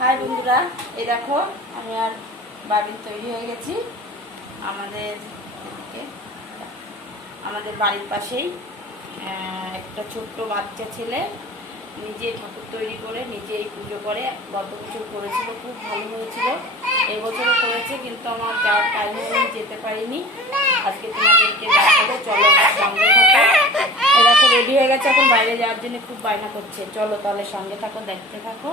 High বন্ধুরা, এই দেখো, আমি আর বাবিন তৈরি হয়ে গেছি। আমাদের আমাদের বাড়ির পাশেই একটা ছোট্ট বাচ্চা ছেলে নিজে ঠাকুর তৈরি করে, নিজেই পুজো করে। গত বছর করেছিল, খুব ভালো হয়েছিল। এবছরও করেছে, কিন্তু আমার যাওয়ার টাইম আমি যেতে পারিনি। আজকে তোমাদেরকে দেখাবো, চলো সঙ্গে থাকো। দেখো রেডি হয়ে গেছে, এখন বাইরে যাওয়ার জন্য খুব বায়না করছে। চলো তাহলে সঙ্গে থাকো, দেখতে থাকো।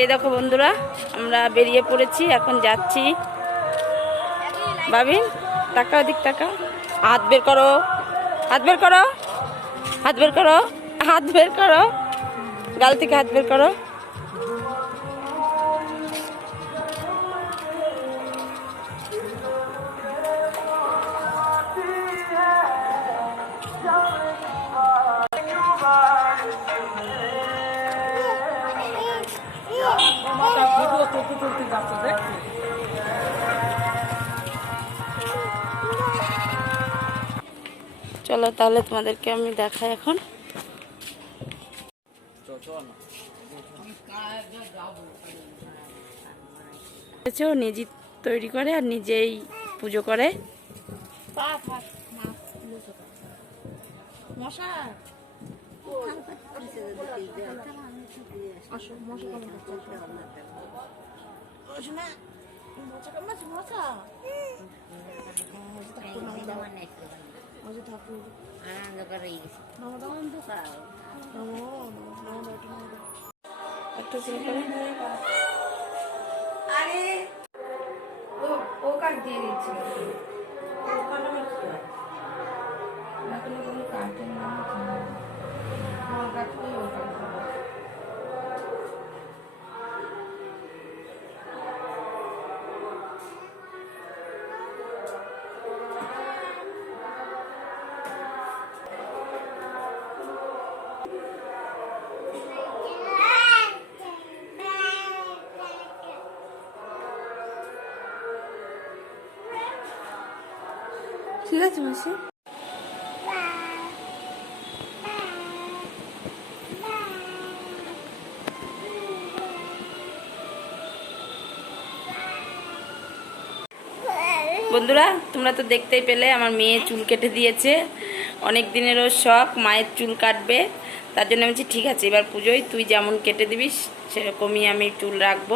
এই দেখো বন্ধুরা, আমরা বেরিয়ে পড়েছি, এখন যাচ্ছি। ভাবিন টাকা দিক টাকা হাত বের করো, হাত বের করো, হাত বের করো, হাত বের করো। গাল থেকে হাত বের করো। চলো তাহলে তোমাদেরকে আমি দেখাই এখন। ও নিজে তৈরি করে আর নিজেই পুজো করে। পা ফাট মশা আসো মশা কামড় মশা মশা কামড়াচ্ছে মশা মশা ঠাকুর নমো নমো নমো নমো নমো একটু করে করে। আরে ও ও কাট দিয়ে দিচ্ছে আছে মাসি বন্ধুরা, তোমরা তো দেখতেই পেলে, আমার মেয়ে চুল কেটে দিয়েছে। অনেক দিনেরও শখ, মায়ের চুল কাটবে। তার জন্য আমি বলছি, ঠিক আছে, এবার পুজোয় তুই যেমন কেটে দিবি, সেরকমই আমি চুল রাখব।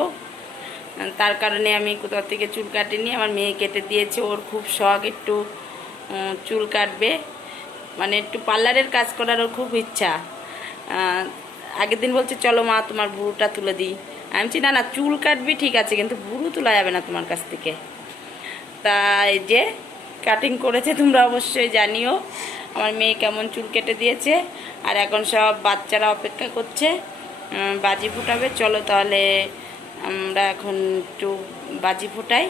তার কারণে আমি কোথাও থেকে চুল কাটিনি, আমার মেয়ে কেটে দিয়েছে, ওর খুব শখ একটু চুল কাটবে। মানে একটু পার্লারের কাজ করারও খুব ইচ্ছা। আগের দিন বলছে, চলো মা, তোমার ভুরুটা তুলে দিই। আমি বলছি, না না, চুল কাটবি, ঠিক আছে, কিন্তু ভুরু তোলা যাবে না তোমার কাছ থেকে। তা এই যে কাটিং করেছে তোমরা অবশ্যই জানিও। আমার মেয়ে কেমন চুল কেটে দিয়েছে, আর এখন সব বাচ্চারা অপেক্ষা করছে। বাজি ফুটাবে। চলো তাহলে আমরা এখন একটু বাজি ফুটাই।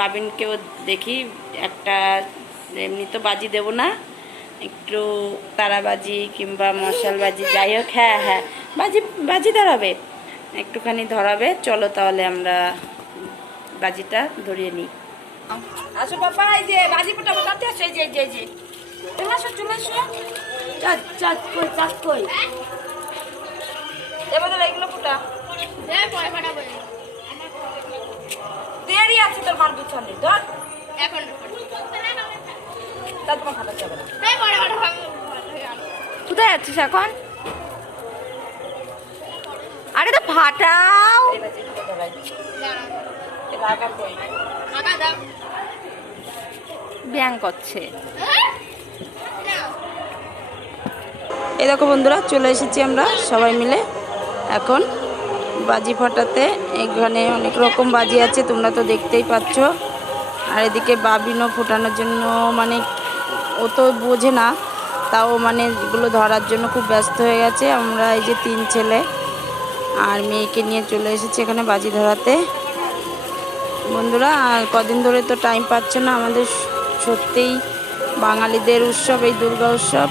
বাবিনকেও দেখি, একটা এমনি তো বাজি দেব না। একটু তারাবাজি কিংবা মশাল বাজি যাই হোক হ্যাঁ হ্যাঁ বাজি বাজি ধরাবে। একটুখানি ধরাবে। চলো তাহলে আমরা বাজিটা ধরিয়ে নিই। আসো বাবা, এই যে বাজি ফুটাবো কাতে আসো এই যে এই যে চলে আসো চলে আসো। চাঁদ চাঁদ কই চাঁদ কই? এবার এগুলো ফুটা দেরি আছে তোর মার পিছনে ধর। তা তোমার খাতা যাবে না। কোথায় যাচ্ছিস এখন? আরে তো ফাটাও। কই করছে। এই দেখো বন্ধুরা চলে এসেছি আমরা সবাই মিলে। এখন বাজি ফাটাতে এখানে অনেক রকম বাজি আছে তোমরা তো দেখতেই পাচ্ছ। আর এদিকে বাবিনও ফোটানোর জন্য মানে ও তো বোঝে না। তাও মানে এগুলো ধরার জন্য খুব ব্যস্ত হয়ে গেছে। আমরা এই যে তিন ছেলে আর মেয়েকে নিয়ে চলে এসেছি এখানে বাজি ধরাতে। বন্ধুরা, আর কদিন ধরে তো টাইম পাচ্ছে না আমাদের। সত্যিই বাঙালিদের উৎসব, এই দুর্গা উৎসব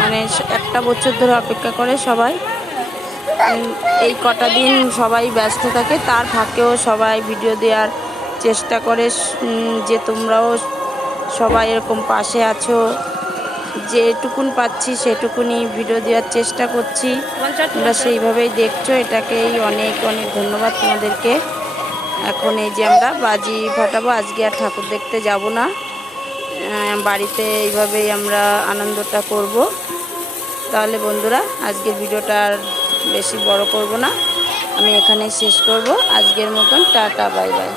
মানে একটা বছর ধরে অপেক্ষা করে সবাই। এই কটা দিন সবাই ব্যস্ত থাকে। তার ফাঁকেও সবাই ভিডিও দেওয়ার চেষ্টা করে। যে তোমরাও সবাই এরকম পাশে আছো। যেটুকুন পাচ্ছি সেটুকুনি ভিডিও দেওয়ার চেষ্টা করছি। তোমরা সেইভাবেই দেখছ, এটাকেই অনেক অনেক ধন্যবাদ তোমাদেরকে। এখন এই যে আমরা বাজি ফাটাবো, আজকে আর ঠাকুর দেখতে যাব না। বাড়িতে এইভাবেই আমরা আনন্দটা করব। তাহলে বন্ধুরা, আজকের ভিডিওটা আর বেশি বড় করব না। আমি এখানেই শেষ করব। আজকের মতন টাটা, বাই বাই।